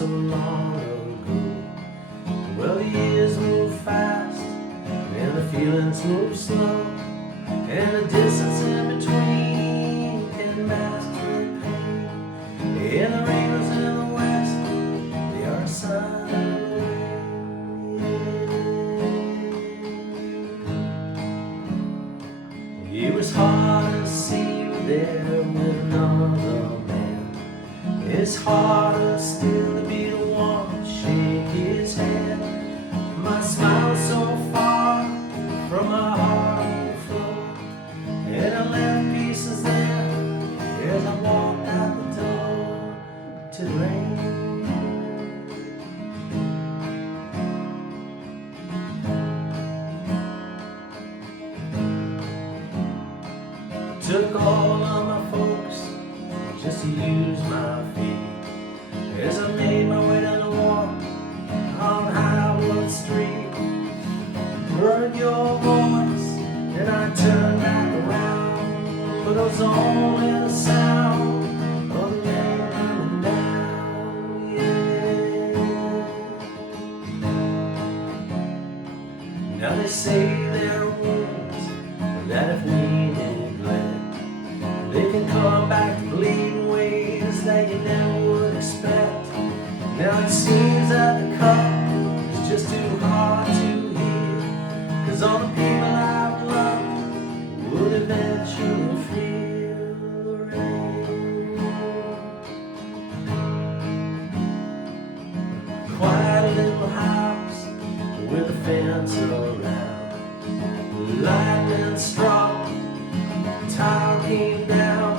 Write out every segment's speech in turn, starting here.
so long ago. Well, the years move fast, and the feelings move slow, and the distance in between can mask the pain. And the rainbows in the west, they are a sign of the way. It was hard to see you there with another man. It's harder still to be the one to shake his hand. My smile was so far from my heart on the floor, and I left pieces there as I walked out the door to the rain. Took all of my folks just to use my feet as I made my way down the walk on Highwood Street. Heard your voice and I turned back around, but it was only the sound of the rain coming down. Yeah. Now they say there are wounds that if we neglect, they can come back to bleed in ways that you never would expect. Now it seems that the cup is just too hard to heal, 'cause all the people I've loved would eventually feel the rain. Quiet little house with a fence around, lightning struck, tower came down.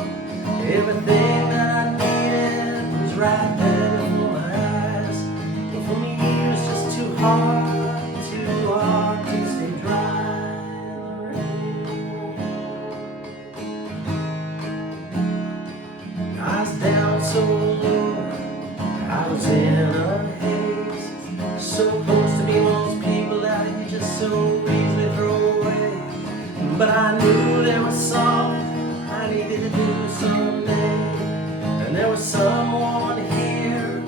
Everything that I needed was right there before my eyes, but for me it was just too hard to stay dry in the rain. I was down so low, I was in a haze, so close to be most people that you just so easily throw away. But I knew there was something I needed to do someday, and there was someone here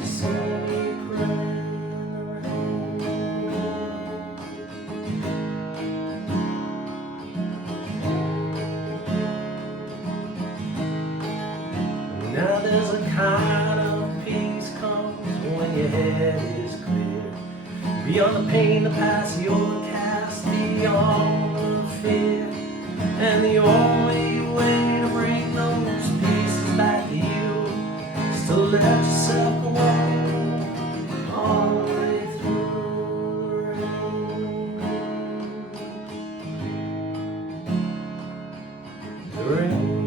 to see me pray in the rain. Now there's a kind of peace comes when your head is clear, beyond the pain, the past, you're cast beyond the fear. And the only way to bring those pieces back to you is to let yourself go all the way through the rain. The rain.